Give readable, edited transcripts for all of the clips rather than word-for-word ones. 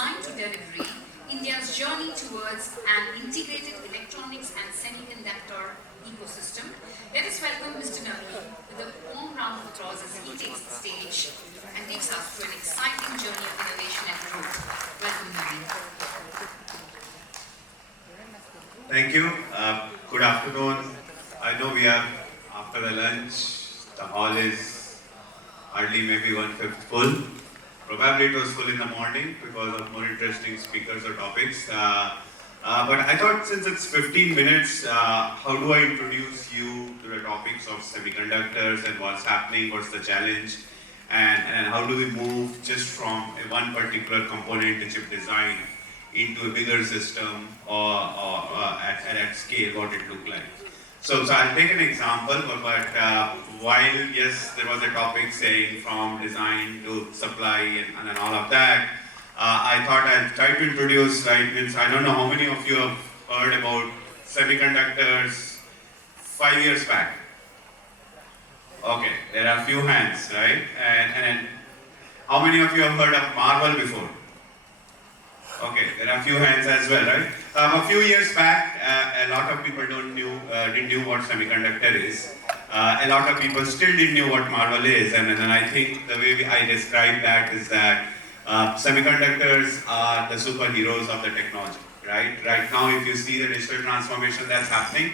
design to delivery, India's journey towards an integrated electronics and semiconductor ecosystem. Let us welcome Mr. Navin with a warm round of applause as he takes the stage and takes us through an exciting journey of innovation and growth. Welcome, Navin. Thank you. Good afternoon. I know we are after the lunch. The hall is hardly maybe 1/5 full. Probably it was full in the morning because of more interesting speakers or topics. But I thought since it's 15 minutes, how do I introduce you to the topics of semiconductors and what's happening, what's the challenge, and how do we move just from one particular component to chip design into a bigger system or at scale, what it look like. So I'll take an example, but while yes, there was a topic saying from design to supply and all of that, I thought I'd try to introduce, right, means I don't know how many of you have heard about semiconductors 5 years back. Okay, there are a few hands, right? And how many of you have heard of Marvell before? Okay, there are a few hands as well, right? A few years back, a lot of people didn't knew what semiconductor is. A lot of people still didn't know what Marvell is, and I think the way I describe that is that semiconductors are the superheroes of the technology, right? Right now, if you see the digital transformation that's happening,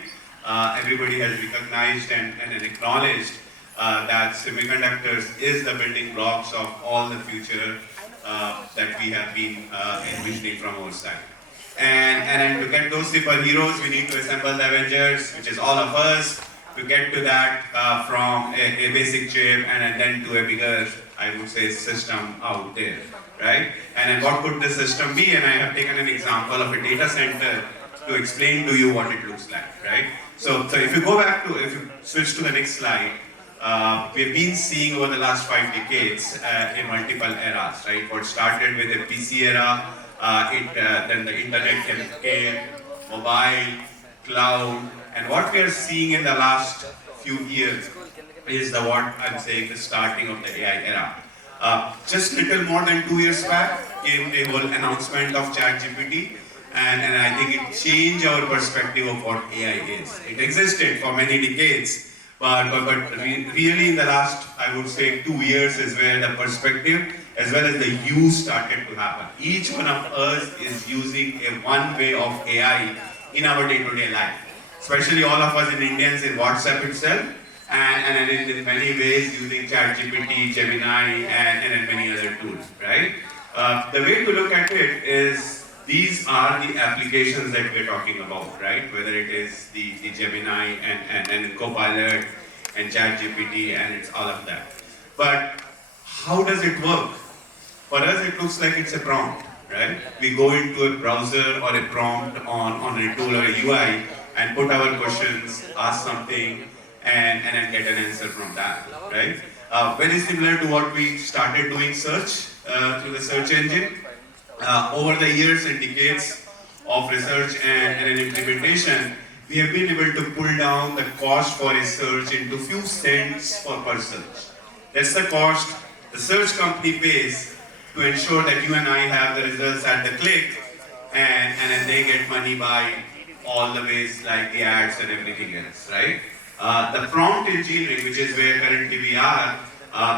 everybody has recognized and acknowledged that semiconductors is the building blocks of all the future that we have been envisioning from our side. And to get those superheroes, we need to assemble the Avengers, which is all of us, to get to that from a basic chip and then to a bigger, I would say, system out there, right? And then what could the system be? And I have taken an example of a data center to explain to you what it looks like, right? So if you go back to, if you switch to the next slide, we've been seeing over the last 5 decades in multiple eras, right? What started with the PC era, then the internet came, mobile, cloud, and what we are seeing in the last few years is what I'm saying the starting of the AI era. Just little more than 2 years back came the whole announcement of ChatGPT, and I think it changed our perspective of what AI is. It existed for many decades. But really in the last, I would say, 2 years is where the perspective as well as the use started to happen. Each one of us is using one way of AI in our day-to-day life. Especially all of us in Indians in WhatsApp itself, and in many ways using ChatGPT, Gemini, and many other tools, right? The way to look at it is these are the applications that we're talking about, right? Whether it is the Gemini and Copilot and ChatGPT and it's all of that. But how does it work? For us, it looks like it's a prompt, right? We go into a browser or a prompt on a tool or a UI and put our questions, ask something, and then get an answer from that, right? Very similar to what we started doing search through the search engine. Over the years and decades of research and implementation, we have been able to pull down the cost for a search into few cents per search. That's the cost the search company pays to ensure that you and I have the results at the click, and then they get money by all the ways like the ads and everything else, right? The prompt engineering, which is where currently we are,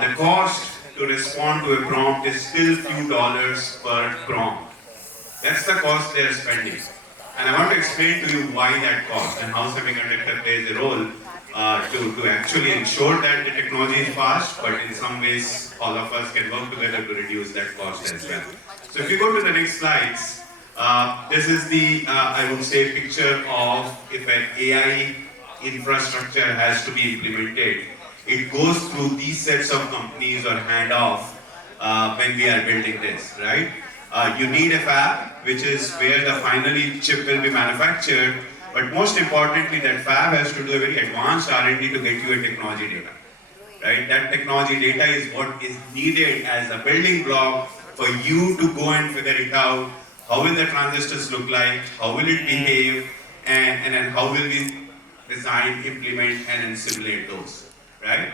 the cost to respond to a prompt is still few dollars per prompt. That's the cost they are spending. And I want to explain to you why that cost and how semiconductor plays a role to actually ensure that the technology is fast, but in some ways all of us can work together to reduce that cost as well. So if you go to the next slides, this is the, I would say, picture of if an AI infrastructure has to be implemented. It goes through these sets of companies or handoff when we are building this, right? You need a fab, which is where the finally chip will be manufactured, but most importantly, that fab has to do a very advanced R&D to get you a technology data, right? That technology data is what is needed as a building block for you to go and figure it out. How will the transistors look like? How will it behave? And then how will we design, implement, and then simulate those, right?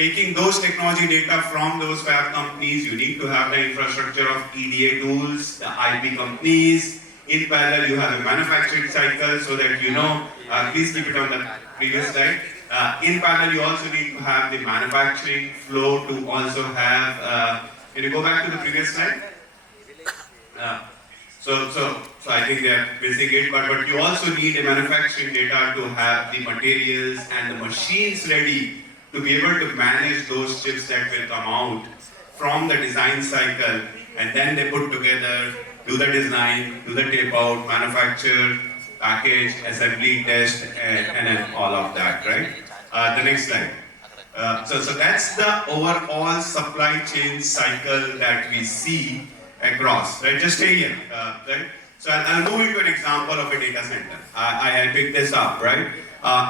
Taking those technology data from those fab companies, you need to have the infrastructure of EDA tools, the IP companies. In parallel, you have a manufacturing cycle so that you know, please keep it on the previous slide. In parallel, you also need to have the manufacturing flow to also have, can you go back to the previous slide? So I think they are missing it, but you also need a manufacturing data to have the materials and the machines ready to be able to manage those chips that will come out from the design cycle, and then they put together, do the design, do the tape out, manufacture, package, assembly, test, and then all of that, right? The next slide. So that's the overall supply chain cycle that we see across, right? Just stay here, right? So I'll move into an example of a data center. I picked this up, right?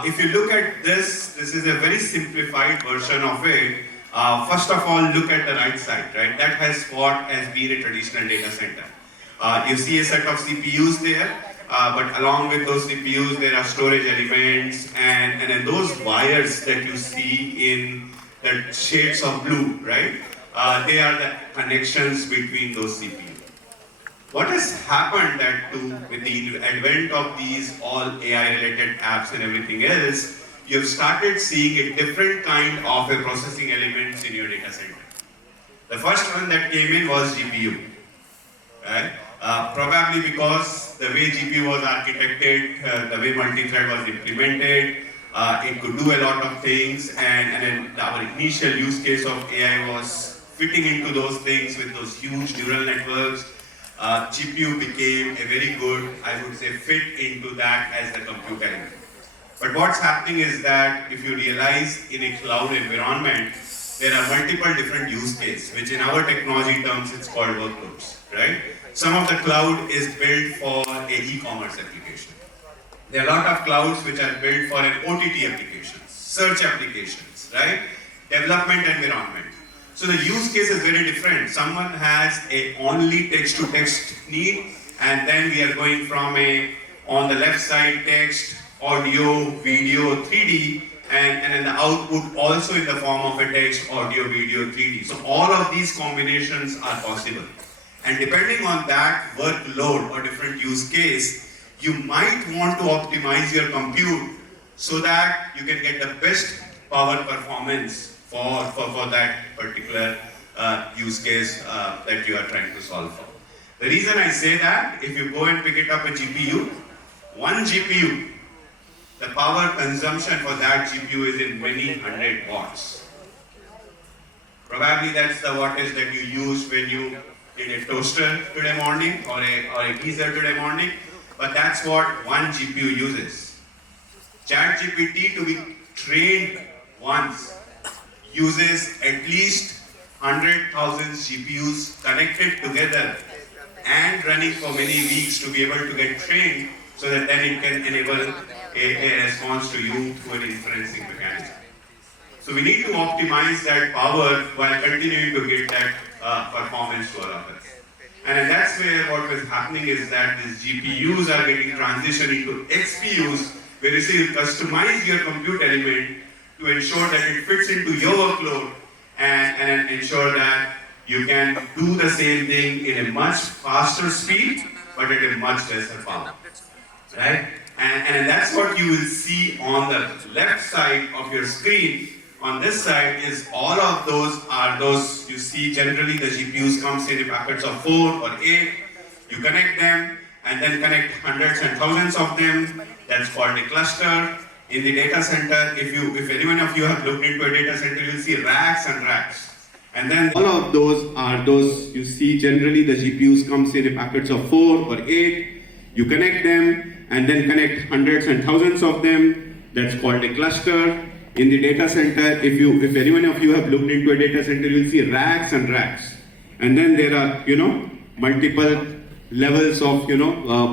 If you look at this is a very simplified version of it. First of all, look at the right side, right? That has what has been a traditional data center. You see a set of CPUs there, but along with those CPUs, there are storage elements, and then those wires that you see in the shades of blue, right? They are the connections between those CPUs. What has happened with the advent of these all AI-related apps and everything else, you've started seeing a different kind of a processing elements in your data center. The first one that came in was GPU, right? Probably because the way GPU was architected, the way multi-thread was implemented, it could do a lot of things, and then our initial use case of AI was fitting into those things with those huge neural networks. GPU became a very good, I would say, fit into that as the compute element. But what's happening is that if you realize in a cloud environment, there are multiple different use cases, which in our technology terms, it's called workloads, right? Some of the cloud is built for an e-commerce application. There are a lot of clouds which are built for an OTT applications, search applications, right? Development environment. So the use case is very different. Someone has a only text-to-text need, and then we are going from on the left side, text, audio, video, 3D, and then the output also in the form of a text, audio, video, 3D. So all of these combinations are possible. And depending on that workload or different use case, you might want to optimize your compute so that you can get the best power performance for that particular use case that you are trying to solve for. The reason I say that, if you go and pick it up a GPU, one GPU, the power consumption for that GPU is in many hundred watts. Probably that's the wattage that you used when you did a toaster today morning or a geyser today morning, but that's what one GPU uses. ChatGPT to be trained once uses at least 100,000 GPUs connected together and running for many weeks to be able to get trained, so that then it can enable a response to you through an inferencing mechanism. So we need to optimize that power while continuing to get that performance to our others. And that's where what is happening is that these GPUs are getting transitioned into XPUs, where you customize your compute element to ensure that it fits into your workload and ensure that you can do the same thing in a much faster speed, but at a much lesser power, right? And that's what you will see on the left side of your screen. On this side is all of those are those, you see generally the GPUs comes in packets of 4 or 8. You connect them and then connect hundreds and thousands of them. That's called a cluster. In the data center, if anyone of you have looked into a data center, you'll see racks and racks. And then all of those are those, you see generally the GPUs comes in packets of 4 or 8. You connect them and then connect hundreds and thousands of them. That's called a cluster. In the data center, if anyone of you have looked into a data center, you'll see racks and racks. And then there are, multiple levels of,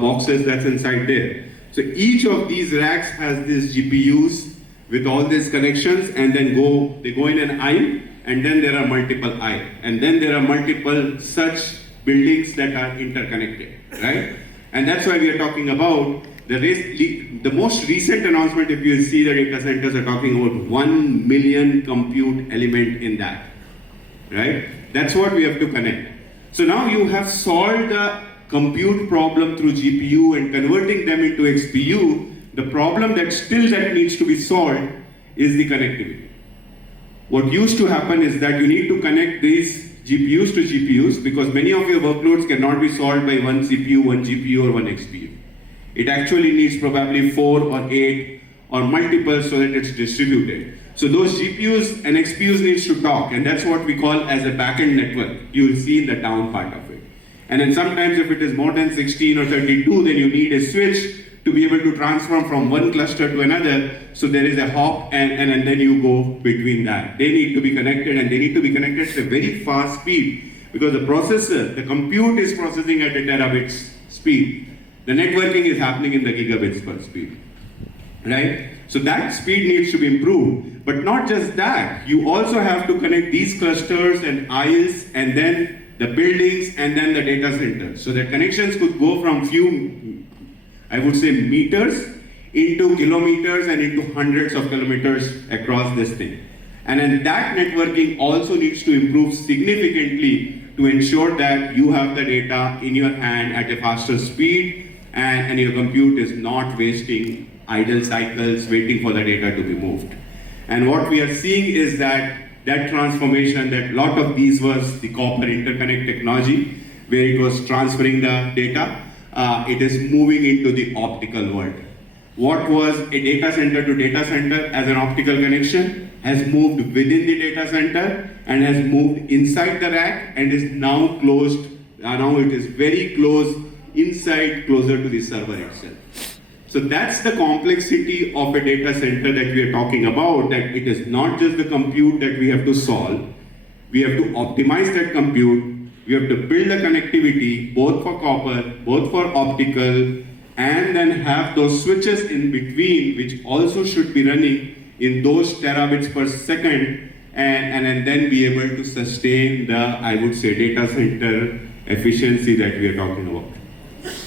boxes that's inside there. So each of these racks has these GPUs with all these connections, and then they go in an aisle, and then there are multiple aisles. And then there are multiple such buildings that are interconnected, right? And that's why we are talking about the most recent announcement. If you see, the data centers are talking about 1 million compute element in that, right? That's what we have to connect. So now you have solved the compute problem through GPU and converting them into XPU. The problem that needs to be solved is the connectivity. What used to happen is that you need to connect these GPUs to GPUs, because many of your workloads cannot be solved by one CPU, one GPU, or one XPU. It actually needs probably 4 or 8 or multiple so that it's distributed. So those GPUs and XPUs needs to talk, and that's what we call as a backend network. You will see in the down part of it. And then sometimes if it is more than 16 or 32, then you need a switch to be able to transform from one cluster to another. So there is a hop and then you go between that. They need to be connected, and they need to be connected at a very fast speed, because the processor, the compute is processing at a terabits speed. The networking is happening in the gigabits per speed, right? So that speed needs to be improved. But not just that, you also have to connect these clusters and aisles, and then the buildings, and then the data centers. So the connections could go from few, I would say, meters into kilometers and into hundreds of kilometers across this thing. And then that networking also needs to improve significantly to ensure that you have the data in your hand at a faster speed, and your compute is not wasting idle cycles waiting for the data to be moved. And what we are seeing is that transformation, that lot of these was the copper interconnect technology, where it was transferring the data, it is moving into the optical world. What was a data center to data center as an optical connection has moved within the data center and has moved inside the rack and is now closed. Now it is very close inside, closer to the server itself. So that's the complexity of a data center that we are talking about, that it is not just the compute that we have to solve. We have to optimize that compute. We have to build the connectivity, both for copper, both for optical, and then have those switches in between, which also should be running in those terabits per second, and then be able to sustain the, I would say, data center efficiency that we are talking about.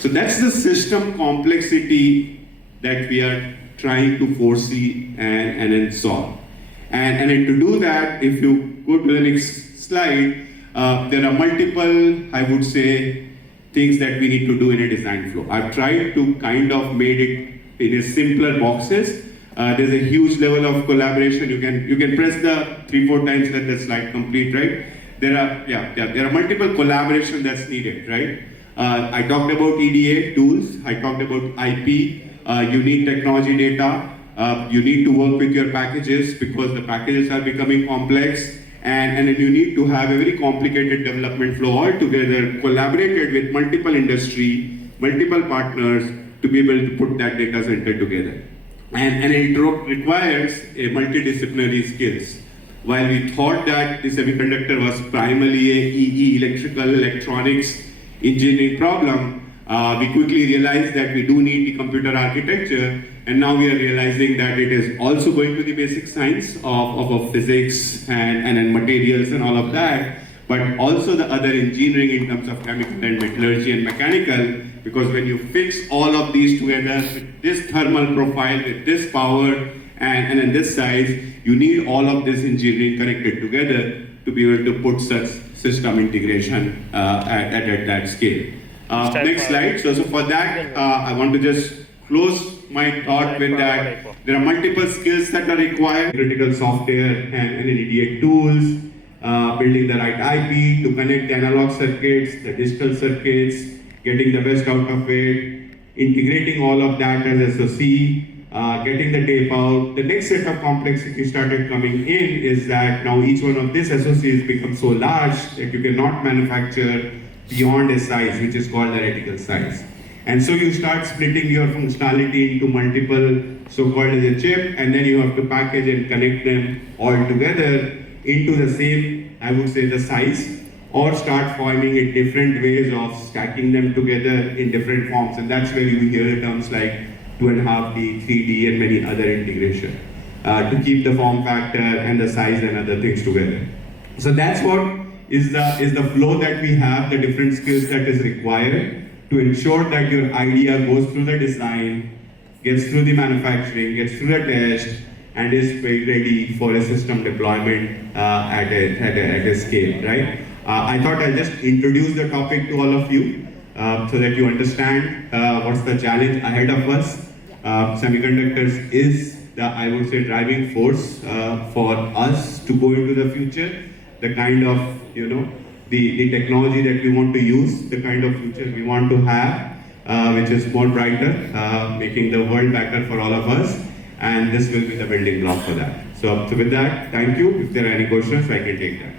So that's the system complexity that we are trying to foresee and then solve. And to do that, if you go to the next slide, there are multiple, I would say, things that we need to do in a design flow. I've tried to kind of made it in a simpler boxes. There's a huge level of collaboration. You can press the 3-4 times, let the slide complete, right? There are multiple collaboration that's needed, right? I talked about EDA tools. I talked about IP. You need technology data. You need to work with your packages, because the packages are becoming complex. And then you need to have a very complicated development flow altogether, collaborated with multiple industry, multiple partners to be able to put that data center together. And it requires a multidisciplinary skills. While we thought that the semiconductor was primarily a EE, electrical, electronics, engineering problem, we quickly realized that we do need the computer architecture, and now we are realizing that it is also going to the basic science of physics and materials and all of that, but also the other engineering in terms of chemical and metallurgy and mechanical, because when you fix all of these together with this thermal profile, with this power, and in this size, you need all of this engineering connected together to be able to put such system integration at that scale. Next slide. So for that, I want to just close my thought with that. There are multiple skills that are required: critical software and EDA tools, building the right IP to connect the analog circuits, the digital circuits, getting the best out of it, integrating all of that as SoC, getting the tape out. The next set of complexity started coming in is that now each one of these SoCs become so large that you cannot manufacture beyond a size, which is called the reticle size. And so you start splitting your functionality into multiple, so-called as a chip, and then you have to package and connect them all together into the same, I would say, the size, or start forming in different ways of stacking them together in different forms. And that's where you hear terms like 2.5D, 3D, and many other integration to keep the form factor and the size and other things together. So that's what is the flow that we have, the different skills that is required to ensure that your idea goes through the design, gets through the manufacturing, gets through the test, and is very ready for a system deployment at a scale, right? I thought I'll just introduce the topic to all of you so that you understand what's the challenge ahead of us. Semiconductors is the, I would say, driving force for us to go into the future. The kind of, the technology that we want to use, the kind of future we want to have, which is more brighter, making the world better for all of us. And this will be the building block for that. So with that, thank you. If there are any questions, I can take that.